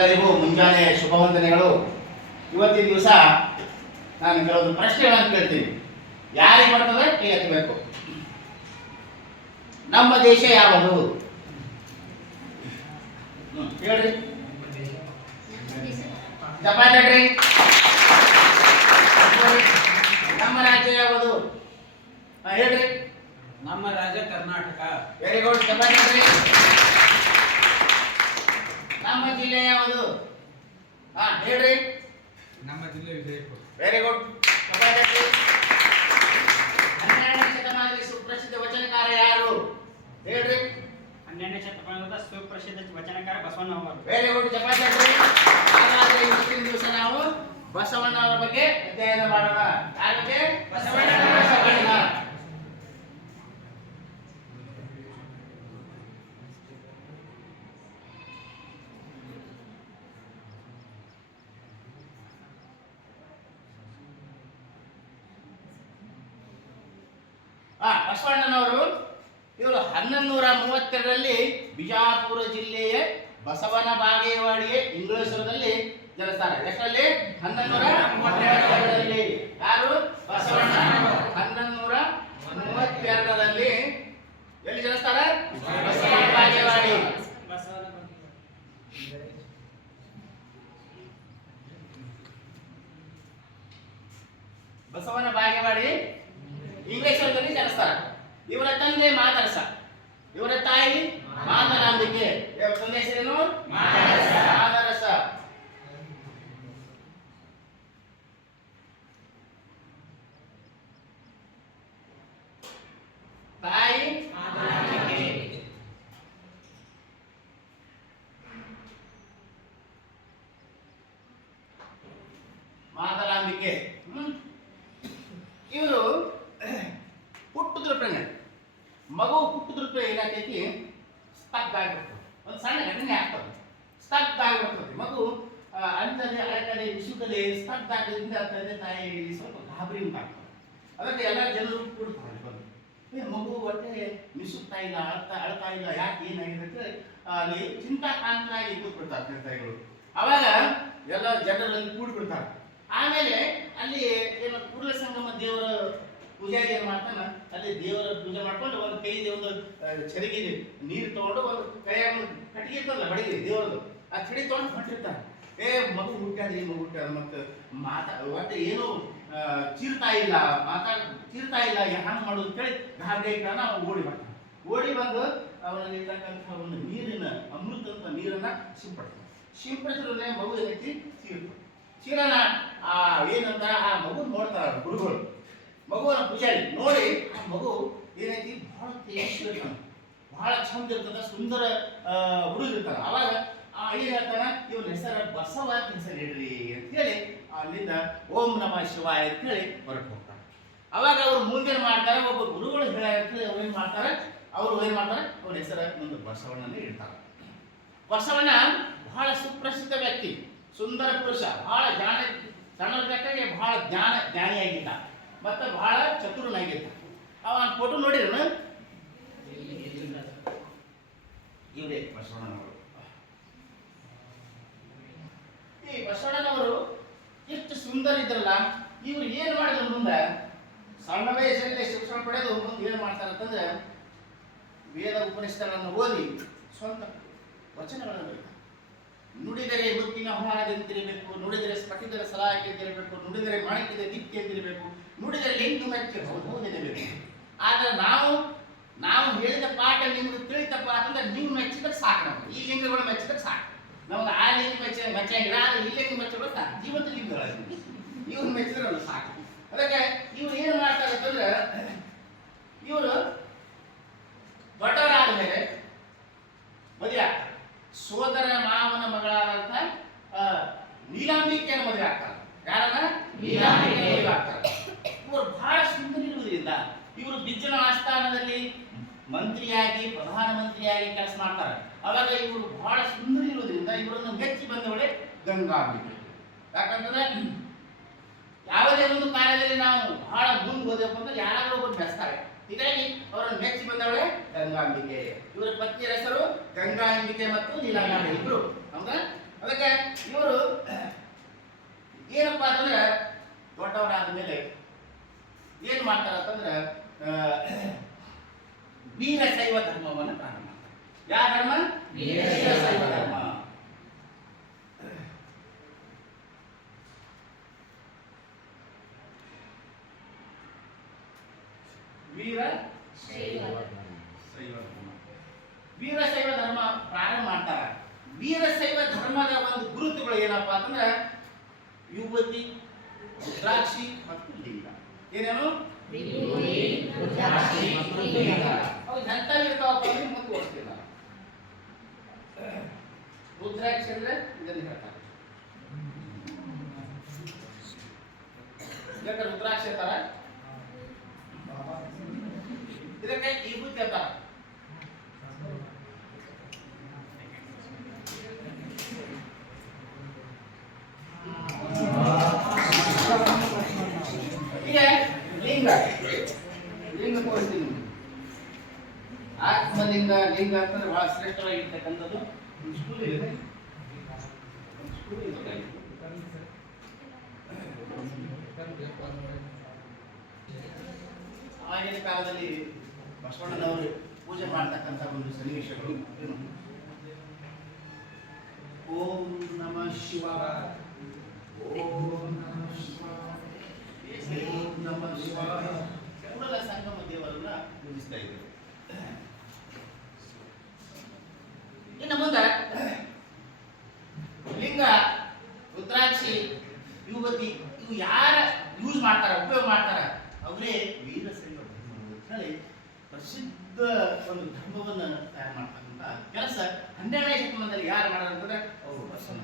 ತಮಗೆಲ್ಲರಿಗೂ ಮುಂಜಾನೆ ಶುಭವಂದನೆಗಳು. ಇವತ್ತಿನ ದಿವಸ ನಾನು ಕೆಲವೊಂದು ಪ್ರಶ್ನೆಗಳನ್ನು ಕೇಳ್ತೀನಿ. ಯಾರಿಗೆ ಬರ್ತದೆ ಕೈ ಎತ್ತಬೇಕು. ನಮ್ಮ ದೇಶ ಯಾವುದು ಹೇಳ್ರಿ. ಜಪಾನ್. ನಮ್ಮ ರಾಜ್ಯ ಯಾವುದು ಹೇಳ್ರಿ. ನಮ್ಮ ರಾಜ್ಯ ಕರ್ನಾಟಕ. Very good. ಜಪಾನ್. ನಮ್ಮ ಜಿಲ್ಲೆ ಯಾವುದು ಹೇಳ್ರಿ. ನಮ್ಮ ಜಿಲ್ಲೆ ವಿಜಯಪುರ. Very good. 12ನೇ ಶತಮಾನದಲ್ಲಿ ಸುಪ್ರಸಿದ್ಧ ವಚನಕಾರ ಯಾರು ಹೇಳ್ರಿ. 12ನೇ ಶತಮಾನದ ಸುಪ್ರಸಿದ್ಧ ವಚನಕಾರ ಬಸವಣ್ಣ. Very good. ಹಾಗಾದ್ರೆ ಇವತ್ತಿನ ದಿವಸ ನಾವು ಬಸವಣ್ಣವರ ಬಗ್ಗೆ ಅಧ್ಯಯನ ಮಾಡೋಣ. ಯಾರ ಬಗ್ಗೆ? ಬಸವಣ್ಣ. ಬಸವಣ್ಣನವರು ಇವರು 1132ರಲ್ಲಿ ಬಿಜಾಪುರ ಜಿಲ್ಲೆಯ ಬಸವನ ಬಾಗೇವಾಡಿಯ ಇಂಗ್ಲೇಶ್ವರದಲ್ಲಿ ಜನಿಸ್ತಾರೆ. ಎಷ್ಟರಲ್ಲಿ? 1132ರಲ್ಲಿ. ಯಾರು? ಬಸವಣ್ಣ. 1132ರಲ್ಲಿ ಎಲ್ಲಿ ಜನಿಸ್ತಾರೆ? ಬಸವನ ಬಾಗೇವಾಡಿ. ಬಸವನ ಬಾಗೇವಾಡಿ ಇಂಗ್ಲೇಶ್ವರದಲ್ಲಿ ಜನಿಸ್ತಾರೆ. ಇವರ ತಂದೆ ಮಾದರಸ, ಇವರ ತಾಯಿ ಮಾದರಾಂಬಿಕೆ. ಇವರ ತಂದೆ ಹೆಸರೇನು? ಮಾದರಸ. ತಾಯಿ ಮಾದರಾಂಬಿಕೆ. ಇವರು ಹುಟ್ಟುದ್ರಪ್ರೇನೆ ಮಗು ಹುಟ್ಟುದ್ರಪ್ರೆ ಏನಾಗ್ತೈತಿ, ಸ್ತಬ್ಧ ಆಗಿರ್ತದೆ. ಒಂದು ಸಣ್ಣ ಘಟನೆ ಆಗ್ತದೆ, ಸ್ತಬ್ಧ ಆಗಿರ್ತದೆ ಮಗು. ಅಂಥದ್ದೇ ಅಳಕಡೆ ವಿಷುಕಲೆ ಸ್ತಬ್ಧ ಆಗೋದ್ರಿಂದ ತಂದೆ ತಾಯಿ ಸ್ವಲ್ಪ ಗಾಬರಿ ಉಂಟಾಗ್ತದೆ. ಅದಕ್ಕೆ ಎಲ್ಲ ಜನರು ಕೂಡ್ತಾರೆ ಬಂದು, ಮಗು ಹೊಟ್ಟೆ ಮಿಸುಕ್ತಾ ಇಲ್ಲ, ಅಳ್ತಾ ಇಲ್ಲ, ಯಾಕೆ ಏನಾಗಿದೆ ಅಂತ ಅಲ್ಲಿ ಚಿಂತಾಕ್ರಾಂತರಾಗಿ ಕೂತ್ಬಿಡ್ತಾರೆ ತಂದೆ ತಾಯಿಗಳು. ಅವಾಗ ಎಲ್ಲ ಜನರಲ್ಲಿ ಕೂಡ್ಬಿಡ್ತಾರೆ. ಆಮೇಲೆ ಅಲ್ಲಿ ಏನು ಕೂಡಲ ಸಂಗಮ ದೇವರ ಪೂಜಾರಿ ಏನ್ ಮಾಡ್ತಾನ, ಅಲ್ಲಿ ದೇವರ ಪೂಜೆ ಮಾಡ್ಕೊಂಡು ಒಂದು ಕೈಗೆ ಒಂದು ಚರಿಗೆ ನೀರು ತಗೊಂಡು ಒಂದು ಕೈಯಾಗ ಕಟ್ಟಿಗೆ ಇರ್ತಲ್ಲ ಬಡಿಗೆ ದೇವರದು, ಆ ಚಡಿ ತಗೊಂಡು ಹೊಂಟಿರ್ತಾನೆ. ಮಗು ಹುಟ್ಟಾದ್ರಿ, ಮಗು ಹುಟ್ಟಾದ ಮತ್ತೆ ಒಟ್ಟು ಏನು ಚೀರ್ತಾ ಇಲ್ಲ, ಚೀರ್ತಾ ಇಲ್ಲ, ಹಂಗೆ ಮಾಡೋದು ಅಂತೇಳಿ ಗಾಬರಿ ಇಟ್ಟಾನ. ಅವ್ನು ಓಡಿ ಬರ್ತಾನೆ. ಓಡಿ ಬಂದು ಅವನಲ್ಲಿ ಇರ್ತಕ್ಕಂಥ ಒಂದು ನೀರಿನ ಅಮೃತ ನೀರನ್ನ ಸಿಂಪಡಿಸಿದ್ರೆ ಮಗು ಏನೈತಿ ಚೀರ್ತು. ಚೀರನ ಏನಂತ ಆ ಮಗು ನೋಡ್ತಾರ ಗುರುಗಳು, ಮಗುವನ ಪೂಜಾರಿ ನೋಡಿ ಆ ಮಗು ಏನೈತಿ ಬಹಳ ತೇಜಿರ್ತಾನ, ಬಹಳ ಚಂದ ಇರ್ತದ, ಸುಂದರ ಹುಡುಗಿರ್ತಾನ. ಅವಾಗ ಏನ್ ಹೇಳ್ತಾನ, ಇವನ ಹೆಸರು ಬಸವ ಅಂತ ಹೆಸರು ಇಡ್ರಿ ಅಂತ ಹೇಳಿ ಅಲ್ಲಿಂದ ಓಂ ನಮಃ ಶಿವಾಯ ಅಂತ ಹೇಳಿ ಹೊರಟು ಹೋಗ್ತಾರೆ. ಅವಾಗ ಅವ್ರು ಮುಂದೆ ಮಾಡ್ತಾರೆ, ಒಬ್ಬ ಗುರುಗಳು ಹೇಳ ಅಂತ ಹೇಳಿ ಅವ್ರು ಏನ್ ಮಾಡ್ತಾರೆ, ಅವ್ರ ಹೆಸರ ಮುಂದೆ ಬಸವಣ್ಣನೇ ಇಡ್ತಾರೆ. ಬಸವಣ್ಣ ಬಹಳ ಸುಪ್ರಸಿದ್ಧ ವ್ಯಕ್ತಿ, ಸುಂದರ ಪುರುಷ, ಬಹಳ ಸಣ್ಣದಾಗಿ ಬಹಳ ಜ್ಞಾನಿಯಾಗಿದ್ದ, ಮತ್ತೆ ಬಹಳ ಚತುರನಾಗಿದ್ದ. ಅವನ ಫೋಟೋ ನೋಡಿರನ, ಇವರೇ ಬಸವಣ್ಣನವರು. ಈ ಬಸವಣ್ಣನವರು ಎಷ್ಟು ಸುಂದರ ಇದ್ರಲ್ಲ, ಇವ್ರು ಏನ್ ಮಾಡಿದ್ರು ಮುಂದೆ ಸಣ್ಣ ವಯಸ್ಸಲ್ಲಿ ಶಿಕ್ಷಣ ಪಡೆದು ಮುಂದೆ ಏನ್ ಮಾಡ್ತಾರೆ ಅಂತಂದ್ರೆ ವೇದ ಉಪನಿಷತ್ತುಗಳನ್ನು ಓದಿ ಸ್ವಂತ ವಚನಗಳನ್ನು ಬರೀತಾರೆ. ನುಡಿದರೆ ಮುತ್ತಿನ ಹಾರದಂತಿರಬೇಕು, ನುಡಿದರೆ ಸ್ಫಟಿಕದ ಸಲಾಕೆಂದಿರಬೇಕು, ನುಡಿದರೆ ಮಾಣಿಕ್ಯದ ದೀಪ್ತಿಯಂತಿರಬೇಕು, ನುಡಿದರೆ ಲಿಂಗ ಮೆಚ್ಚ ಹೌದೆನ್ನಬೇಕು. ಆದ್ರೆ ನಾವು ಹೇಳಿದ ಪಾಠ ನಿಮ್ಗೆ ತಿಳಿತಪ್ಪ ಅಂತಂದ್ರೆ ನೀವು ಮೆಚ್ಚಿದ್ರೆ ಸಾಕು. ನಮ್ಗೆ ಈ ಲಿಂಗಗಳು ಮೆಚ್ಚಿದ್ರೆ ಸಾಕು. ನಮ್ಗೆ ಆ ಲಿಂಗ ಮೆಚ್ಚಾಗಿಲ್ಲ, ಆದ್ರೆ ಈ ಲಿಂಗ ಮೆಚ್ಚಗಳು ಸಾಕು. ಜೀವಂತ ಲಿಂಗಗಳು ಇವ್ರು ಮೆಚ್ಚಿದ್ರಲ್ಲ ಸಾಕು. ಅದಕ್ಕೆ ಇವ್ರು ಏನು ಮಾಡ್ತಾರೆ ಅಂತಂದ್ರೆ, ಇವರು ದೊಡ್ಡವರಾದ ಮೇಲೆ ಮದುವೆ ಆಗ್ತಾರೆ. ಸೋದರ ಮಾವನ ಮಗಳಾದಂತ ನೀಲಾಂಬಿಕೆಯನ್ನು ಮದುವೆ ಆಗ್ತಾರೆ. ಯಾರನ್ನ? ನೀಲಾಂಬಿಕೆ ಮದುವೆ ಆಗ್ತಾರೆ. ಇವರು ಬಹಳ ಸುಂದರ ಇರುವುದರಿಂದ ಇವರು ಬಿಜ್ಜನ ಆಸ್ಥಾನದಲ್ಲಿ ಮಂತ್ರಿಯಾಗಿ ಪ್ರಧಾನಮಂತ್ರಿಯಾಗಿ ಕೆಲಸ ಮಾಡ್ತಾರೆ. ಅವಾಗ ಇವರು ಬಹಳ ಸುಂದರ ಇರುವುದರಿಂದ ಇವರನ್ನು ಮೆಚ್ಚಿ ಬಂದವಳೆ ಗಂಗಾಂಬಿಕೆ. ಯಾಕಂತಂದ್ರೆ ಯಾವುದೇ ಒಂದು ಕಾರ್ಯದಲ್ಲಿ ನಾವು ಬಹಳ ಮುಂದೆ ಹೋದೆವಪ್ಪ ಅಂದ್ರೆ ಯಾರಾದ್ರೂ ಒಬ್ಬರು ಬೆಳೆಸ್ತಾರೆ. ಹೀಗಾಗಿ ಅವರನ್ನು ಮೆಚ್ಚಿ ಬಂದವಳೆ ಗಂಗಾಂಬಿಕೆ. ಇವರ ಪತ್ನಿಯರ ಹೆಸರು ಗಂಗಾಂಬಿಕೆ ಮತ್ತು ನೀಲಾಂಬಿಕೆ ಇಬ್ರು. ಹೌದಾ? ಅದಕ್ಕೆ ವೀರಶೈವ ಧರ್ಮ. ವೀರಶೈವ ಧರ್ಮ ಪ್ರಾರಂಭ ಮಾಡ್ತಾರ. ವೀರಶೈವ ಧರ್ಮದ ಒಂದು ಗುರುತುಗಳು ಏನಪ್ಪಾ ಅಂತಂದ್ರೆ ಯುವತಿ, ರುದ್ರಾಕ್ಷಿ ಮತ್ತು ಲಿಂಗ. ಏನೇನು? ಅವು ಎಂತಾಗಿರ್ತಾವಪ್ಪ ಅಂದ್ರೆ ಮತ್ತೆ ಓದಿಸ್ತಿಲ್ಲ. ರುದ್ರಾಕ್ಷಿ ಅಂದ್ರೆ ಇದನ್ನ ಹೇಳ್ತಾರೆ. ಇದಕ್ಕೆ ರುದ್ರಾಕ್ಷಿ ಅಂತಾರ, ಇದಕ್ಕೆ ವಿಭೂತಿ ಅಂತಾರ. ಈಗ ಲಿಂಗ ತೋರಿಸ್ತೀನಿ. ಆತ್ಮಲಿಂಗ, ಲಿಂಗ ಅಂತಂದ್ರೆ ಬಹಳ ಶ್ರೇಷ್ಠವಾಗಿರ್ತಕ್ಕಂಥದ್ದು. ಆಗಿನ ಕಾಲದಲ್ಲಿ ಬಸವಣ್ಣನವರು ಪೂಜೆ ಮಾಡ್ತಕ್ಕಂಥ ಒಂದು ಸನ್ನಿವೇಶಗಳು. ಓಂ ನಮಃ ಶಿವಾಯ, ಓಂ ನಮಃ ಶಿವಾಯ, ಓಂ ನಮಃ ಶಿವಾಯ. ಕೂಡಲ ಸಂಗಮ ದೇವರನ್ನ ಪೂಜಿಸ್ತಾ ಇದ್ದಾರೆ. ಇನ್ನು ಮುಂದೆ ಲಿಂಗ, ರುದ್ರಾಕ್ಷಿ, ಯುವತಿ ಇವು ಯಾರ ಯೂಸ್ ಮಾಡ್ತಾರ, ಉಪಯೋಗ ಮಾಡ್ತಾರ, ಅವರೇ ವೀರಶೈವ ಧರ್ಮ ಅಂತ ಹೇಳಿ ಪ್ರಸಿದ್ಧ ಒಂದು ಧರ್ಮವನ್ನು ತಯಾರು ಮಾಡ್ತಕ್ಕಂಥ ಕೆಲಸ 12ನೇ ಶತಮಾನದಲ್ಲಿ ಯಾರು ಮಾಡ್ಯಾರ ಅಂತಂದ್ರೆ ಅವರು ಬಸವಣ್ಣ.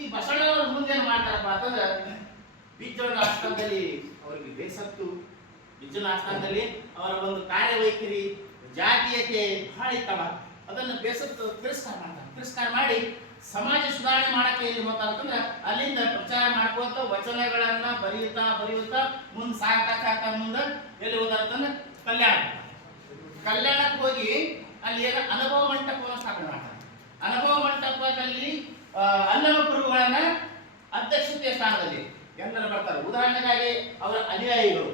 ಈ ಬಸವಣ್ಣನವರು ಮುಂದೇನು ಮಾಡ್ತಾರಪ್ಪ ಅಂತಂದ್ರೆ ಬಿಜ್ಜಳ ಆಸ್ಥಾನದಲ್ಲಿ ಅವರಿಗೆ ಬೇಸತ್ತು. ಬಿಜ್ಜಳ ಆಸ್ಥಾನದಲ್ಲಿ ಅವರ ಒಂದು ಕಾರ್ಯವೈಖರಿ, ಜಾತೀಯತೆ ಬಹಳ ಇತ್ತವ. ಅದನ್ನು ಬೇಸತ್ತು ತಿರಸ್ಕಾರ ಮಾಡಿ ಸಮಾಜ ಸುಧಾರಣೆ ಮಾಡಕ್ಕೆ ಎಲ್ಲಿ ಹೋಗ್ತಾರಂತಂದ್ರೆ ಅಲ್ಲಿಂದ ಪ್ರಚಾರ ಮಾಡ್ಕೋತ ವಚನಗಳನ್ನ ಬರೆಯುತ್ತಾ ಮುಂದೆ ಸಾಗ್ತಾ ಮುಂದೆ ಎಲ್ಲಿ ಹೋದಾರಂತಂದ್ರೆ ಕಲ್ಯಾಣಕ್ಕೆ ಹೋಗಿ ಅಲ್ಲಿ ಏನೋ ಅನುಭವ ಮಂಟಪವನ್ನು ಸ್ಥಾಪನೆ ಮಾಡ್ತಾರೆ. ಅನುಭವ ಮಂಟಪದಲ್ಲಿ ಅಲ್ಲಮ ಗುರುಗಳನ್ನ ಅಧ್ಯಕ್ಷತೆಯ ಸ್ಥಾನದಲ್ಲಿ ಎಲ್ಲರೂ ಬರ್ತಾರೆ. ಉದಾಹರಣೆಗಾಗಿ ಅವರ ಅನುಯಾಯಿಗಳು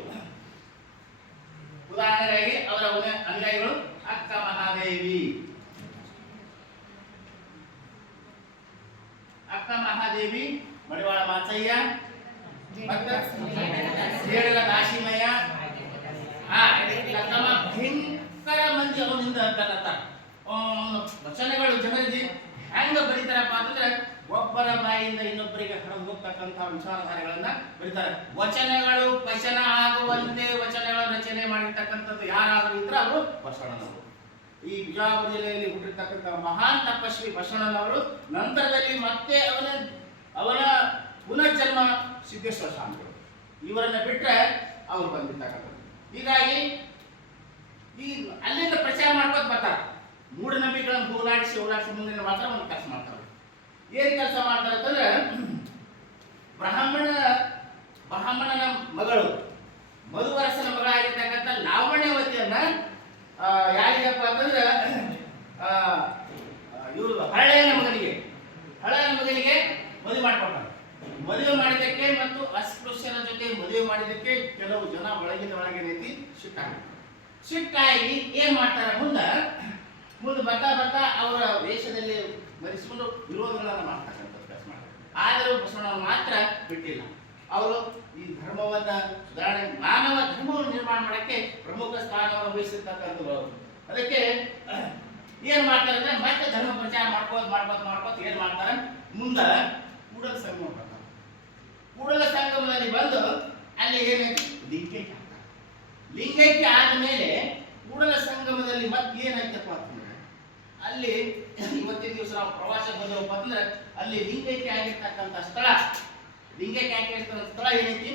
ಅಕ್ಕ ಮಹಾದೇವಿ, ಮಡಿವಾಳ ಮಾಚಯ್ಯ, ಸೇಡಲ ದಾಶಿಮಯ್ಯ, ಭಯಂಕರ ಮಂದಿ ಅವನಿಂದ ವಚನಗಳು ಜನರಿಗೆ ಹೆಂಗ ಬರೀತಾರಪ್ಪ ಅಂತಂದ್ರೆ ಒಬ್ಬರ ಬಾಯಿಂದ ಇನ್ನೊಬ್ಬರಿಗೆ ಹರಿದು ಹೋಗ್ತಕ್ಕಂಥ ವಿಚಾರಧಾರೆಗಳನ್ನ ಬರೀತಾರೆ. ವಚನಗಳು ವಚನ ಆಗುವಂತೆ ವಚನಗಳ ರಚನೆ ಮಾಡಿರ್ತಕ್ಕಂಥದ್ದು ಯಾರಾದರೂ ಇದ್ರೆ ಅವರು ಬಸವಣ್ಣನವರು. ಈ ಬಿಜಾಪುರ ಜಿಲ್ಲೆಯಲ್ಲಿ ಹುಟ್ಟಿರ್ತಕ್ಕಂಥ ಮಹಾನ್ ತಪಸ್ವಿ ಬಸವಣ್ಣನವರು. ನಂತರದಲ್ಲಿ ಮತ್ತೆ ಅವನ ಪುನರ್ಜನ್ಮ ಸಿದ್ದೇಶ್ವರ ಸ್ವಾಮಿಗಳು. ಇವರನ್ನ ಬಿಟ್ರೆ ಅವರು ಬಂದಿರ್ತಕ್ಕಂಥದ್ದು. ಹೀಗಾಗಿ ಈ ಅಲ್ಲಿಂದ ಪ್ರಚಾರ ಮಾಡ್ಕೊಂಡು ಬರ್ತಾರೆ. ಮೂಢನಂಬಿಕೆಗಳನ್ನು ಹೋಲಾಡಿಸಿ ಮುಂದಿನ ಮಾತ್ರ ಒಂದು ಕೆಲಸ ಮಾಡ್ತಾರೆ. ಏನ್ ಕೆಲಸ ಮಾಡ್ತಾರೆ ಅಂತಂದ್ರೆ ಬ್ರಾಹ್ಮಣನ ಮಗಳು ಮಧುವರಸನ ಮಗಳಾಗಿರ್ತಕ್ಕಂಥ ಲಾವಣ್ಯವತಿಯನ್ನ ಯಾರಿಗಪ್ಪ ಅಂತಂದ್ರೆ ಇವರು ಹಳೆಯನ ಮಗನಿಗೆ ಮದುವೆ ಮಾಡಿಕೊಡ್ತಾರೆ. ಮದುವೆ ಮಾಡಿದ್ದಕ್ಕೆ ಮತ್ತು ಅಸ್ಪೃಶ್ಯರ ಜೊತೆ ಮದುವೆ ಮಾಡಿದ್ದಕ್ಕೆ ಕೆಲವು ಜನ ಒಳಗೆ ರೀತಿ ಸಿಟ್ಟಾಗಿ ಏನ್ ಮಾಡ್ತಾರೆ, ಮುಂದೆ ಬರ್ತಾ ಅವರ ವೇಷದಲ್ಲಿ ಮರೆಸಿಕೊಂಡು ವಿರೋಧಗಳನ್ನ ಮಾಡ್ತಕ್ಕಂಥ ಕೆಲಸ ಮಾಡ್ತಾರೆ. ಆದರೂ ಬಸವಣ್ಣವರು ಮಾತ್ರ ಬಿಟ್ಟಿಲ್ಲ. ಅವರು ಈ ಧರ್ಮವನ್ನ ಸುಧಾರಣೆ, ಮಾನವ ಧರ್ಮವನ್ನು ನಿರ್ಮಾಣ ಮಾಡಕ್ಕೆ ಪ್ರಮುಖ ಸ್ಥಾನವನ್ನು ವಹಿಸಿರ್ತಕ್ಕಂಥದ್ದು. ಅದಕ್ಕೆ ಏನ್ ಮಾಡ್ತಾರೆ ಅಂದ್ರೆ ಮತ್ತೆ ಧರ್ಮ ಪ್ರಚಾರ ಮಾಡ್ಕೋತ ಏನ್ ಮಾಡ್ತಾರೆ, ಮುಂದೆ ಕೂಡಲ ಸಂಗಮ ಬರ್ತಾರೆ. ಕೂಡಲ ಸಂಗಮದಲ್ಲಿ ಬಂದು ಅಲ್ಲಿ ಏನೈತಿ ಲಿಂಗೈಕ್ಯ ಆಗ್ತಾರೆ. ಲಿಂಗೈಕ್ಯ ಆದ್ಮೇಲೆ ಕೂಡಲ ಸಂಗಮದಲ್ಲಿ ಮತ್ತೆ ಏನಾಯ್ತಪ್ಪ ಅಂತಂದ್ರೆ ಅಲ್ಲಿ ಇವತ್ತಿನ ದಿವಸ ನಾವು ಪ್ರವಾಸ ಬಂದವಪ್ಪ ಅಂತಂದ್ರೆ ಅಲ್ಲಿ ಲಿಂಗೈಕ್ಯ ಆಗಿರ್ತಕ್ಕಂಥ ಸ್ಥಳ ಏನೈತಿ,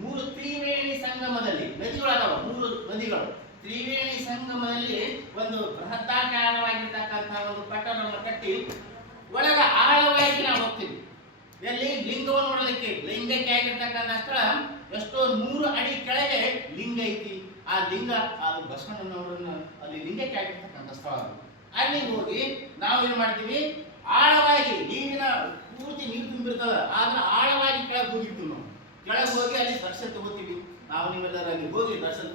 3 ತ್ರಿವೇಣಿ ಸಂಗಮದಲ್ಲಿ ನದಿಗಳದಾವ. 3 ನದಿಗಳು ತ್ರಿವೇಣಿ ಸಂಗಮದಲ್ಲಿ ಒಂದು ಬೃಹತ್ತಾಕಾರವಾಗಿರ್ತಕ್ಕಂಥ ಒಂದು ಕಟ್ಟಡವನ್ನು ಕಟ್ಟಿ ಒಳಗ ಆಳವಾಗಿ ನಾವು ಹೋಗ್ತೀವಿ. ಎಲ್ಲಿ ಲಿಂಗವನ್ನು ನೋಡಲಿಕ್ಕೆ ಲಿಂಗೈಕ್ಯ ಆಗಿರ್ತಕ್ಕಂಥ ಸ್ಥಳ ಎಷ್ಟೋ 100 ಅಡಿ ಕೆಳಗೆ ಲಿಂಗ ಐತಿ. ಆ ಲಿಂಗ ಅದು ಬಸವಣ್ಣನವರನ್ನ ಅಲ್ಲಿ ಲಿಂಗೈಕ್ಯ ಆಗಿರ್ತಕ್ಕಂಥ ಸ್ಥಳ. ಅಲ್ಲಿ ಹೋಗಿ ನಾವು ಏನ್ ಮಾಡ್ತೀವಿ, ಆಳವಾಗಿ ಪೂರ್ತಿ ನೀರು ತುಂಬಿರ್ತದ, ಆದ್ರೆ ಆಳವಾಗಿ ಕೆಳಗೆ ಹೋಗಿರ್ತೀವಿ. ನಾವು ಕೆಳಗೆ ಹೋಗಿ ಅಲ್ಲಿ ದರ್ಶನ ತಗೋತೀವಿ. ನಾವು ನೀವೆಲ್ಲರೂ ಅಲ್ಲಿ ಹೋಗಿ ದರ್ಶನ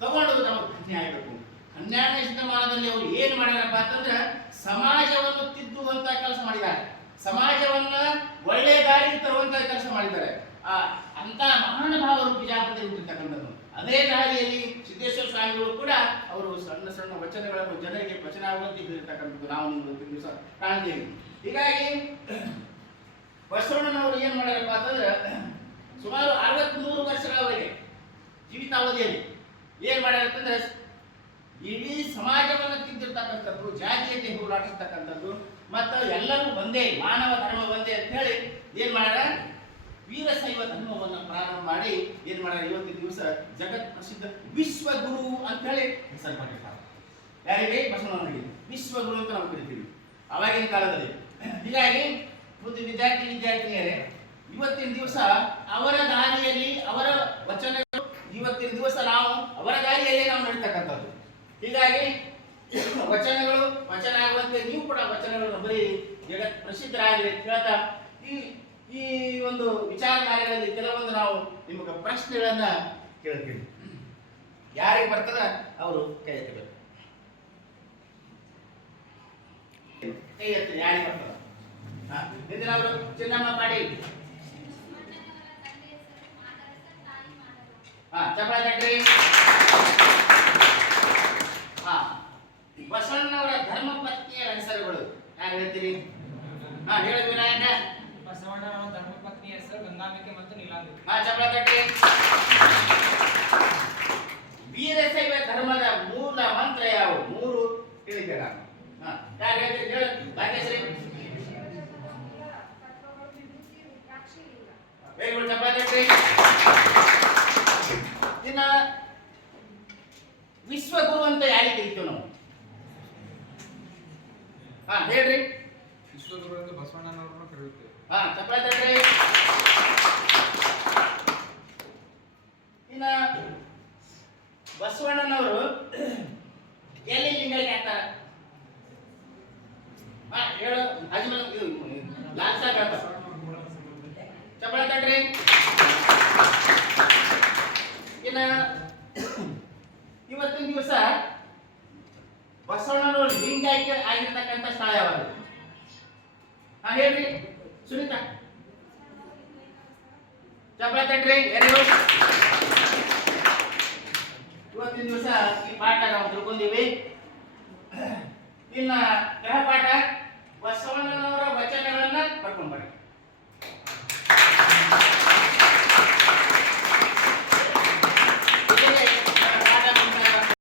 ತಗೊಂಡು ನಾವು ಧನ್ಯ ಆಗಬೇಕು. 12ನೇ ಶತಮಾನದಲ್ಲಿ ಅವರು ಏನ್ ಮಾಡ್ಯಾರಪ್ಪ ಅಂತಂದ್ರೆ ಸಮಾಜವನ್ನು ತಿದ್ದುವಂತ ಕೆಲಸ ಮಾಡಿದ್ದಾರೆ. ಸಮಾಜವನ್ನ ಒಳ್ಳೆ ದಾರಿಗೆ ತರುವಂತ ಕೆಲಸ ಮಾಡಿದ್ದಾರೆ. ಅಂತ ಮಹಾನುಭಾವರು ಬಿಜಾಪುರದಲ್ಲಿ ಹುಟ್ಟಿರ್ತಕ್ಕಂಥದ್ದು. ಅದೇ ಸಣ್ಣ ವಚನಗಳನ್ನು ಜನರಿಗೆ ವಚನ ಆಗುವಂತೆ ಇರ್ತಕ್ಕಂಥದ್ದು ನಾವು ನೀವು ಇವತ್ತಿನ ದಿವಸ ಕಾಣ್ತೀವಿ. ಹೀಗಾಗಿ ಬಸವಣ್ಣನವರು ಏನ್ ಮಾಡ್ಯಾರಪ್ಪ ಅಂತಂದ್ರೆ ಸುಮಾರು 63 ವರ್ಷಗಳವರೆಗೆ ಜೀವಿತಾವಧಿಯಲ್ಲಿ ಏನ್ ಮಾಡ್ಯಾರ ಅಂತಂದ್ರೆ ಇಡೀ ಸಮಾಜವನ್ನು ತಿಂದಿರ್ತಕ್ಕಂಥದ್ದು, ಜಾತೀಯತೆ ಹೋರಾಡಿರ್ತಕ್ಕಂಥದ್ದು, ಮತ್ತು ಎಲ್ಲರೂ ಒಂದೇ, ಮಾನವ ಧರ್ಮ ಒಂದೇ ಅಂತ ಹೇಳಿ ಏನ್ ಮಾಡ್ಯಾರ, ವೀರಶೈವ ಧರ್ಮವನ್ನು ಪ್ರಾರಂಭ ಮಾಡಿ ಏನ್ ಮಾಡ್ಯಾರ, ಇವತ್ತಿನ ದಿವಸ ಜಗತ್ ಪ್ರಸಿದ್ಧ ವಿಶ್ವಗುರು ಅಂತ ಹೇಳಿ ಹೆಸರು ಮಾಡಿರ್ತಾರೆ. ಯಾರಿಗೆ? ಬಸವಣ್ಣನವರಿಗೆ ವಿಶ್ವಗುರು ಅಂತ ನಾವು ಕರಿತೀವಿ ಅವಾಗಿನ ಕಾಲದಲ್ಲಿ. ಹೀಗಾಗಿ ಬುದ್ಧಿ ವಿದ್ಯಾರ್ಥಿನಿಯರೇ, ಇವತ್ತಿನ ದಿವಸ ಅವರ ದಾರಿಯಲ್ಲಿ ಅವರ ವಚನಗಳು, ಇವತ್ತಿನ ದಿವಸ ನಾವು ಅವರ ದಾರಿಯಲ್ಲಿ ನಾವು ನಡೀತಕ್ಕಂಥದ್ದು. ಹೀಗಾಗಿ ವಚನಗಳು ವಚನ ಆಗುವಂತೆ ನೀವು ಕೂಡ ವಚನಗಳನ್ನು ಬರೀ ಜಗತ್ ಪ್ರಸಿದ್ಧರಾಗಲಿ ಅಂತ ಹೇಳ್ತಾ ಈ ಒಂದು ವಿಚಾರಧಾರೆಗಳಲ್ಲಿ ಕೆಲವೊಂದು ನಾವು ನಿಮಗೆ ಪ್ರಶ್ನೆಗಳನ್ನ ಕೇಳ್ತೀವಿ. ಯಾರಿಗೆ ಬರ್ತದ ಅವರು ಕೈ ಎತ್ತಬೇಕು. ಕೈ ಎತ್ತಿ ಯಾರಿಗೆ ಬರ್ತದ? ಅವರು ಚಿನ್ನಮ್ಮ ಪಾಟೀಲ್. ಚಪ್ಪಾಳೆ ತಟ್ರಿ. ಬಸವಣ್ಣನವರ ಧರ್ಮಪತ್ನಿಯರ ಹೆಸರುಗಳು ಯಾರು ಹೇಳ್ತೀರಿ? ಹೇಳಿ ವಿನಾಯಕ. ಬಸವಣ್ಣನವರ ಧರ್ಮಪತ್ನಿಯ ಹೆಸರು ಗಂಗಾಂಬಿಕೆ ಮತ್ತು ನೀಲಾಂಬಿಕೆ. ಚಪ್ಪಾಳೆ ತಟ್ರಿ. ವೀರಶೈವ ಧರ್ಮದ ಮೂಲ ಮಂತ್ರ ಯಾವು? 3 ಹೇಳಿದ್ದೆ ನಾನು. ಯಾರು ಹೇಳ್ತೀರಿ? ಹೇಳಿ ಭಾಗ್ಯಶ್ರೀ. ವೆರಿ ಗುಡ್, ಚಪ್ಪಾಳೆ ತಟ್ರಿ. ಇನ್ನ ವಿಶ್ವಗುರು ಅಂತ ಯಾರಿಗೆ ಕರಿತೀವಿ ನಾವು? ಹೇಳ್ರಿ. ವಿಶ್ವಗುರು ಎಂದು ಬಸವಣ್ಣನವರನ್ನು ಕರೆಯುತ್ತೇವೆ. ಚಪ್ಪಾಳೆ ತಟ್ರಿ. ಇನ್ನ ಬಸವಣ್ಣನವರು ಎಲ್ಲಿ ಲಿಂಗೈಕ್ಯ ಆಗ್ತಾರ? ಹೇಳು ಅಜ್ಮಲ್ ಲಾಲ್ ಸಾಹೇಬ್ ಹೇಳ್ತಾರ. ಚಪ್ಪಾಳೆ ತಟ್ರಿ. ಇನ್ನ ಇವತ್ತಿನ ದಿವಸ ಬಸವಣ್ಣನವರು ಲಿಂಗೈಕ್ಯ ಆಗಿರ್ತಕ್ಕಂಥ ಸ್ಥಳ ಯಾವುದು? ಹೇಳ್ರಿ ಸುನೀತಾ. ಚಪ್ಪಾಳೆ ತಟ್ರಿ. Very good. ಇವತ್ತಿನ ದಿವಸ ಈ ಪಾಠ ನಾವು ತಿಳ್ಕೊಂಡಿವಿ. ಇನ್ನ ಗ್ರಹ ಪಾಠ ಬಸವಣ್ಣನ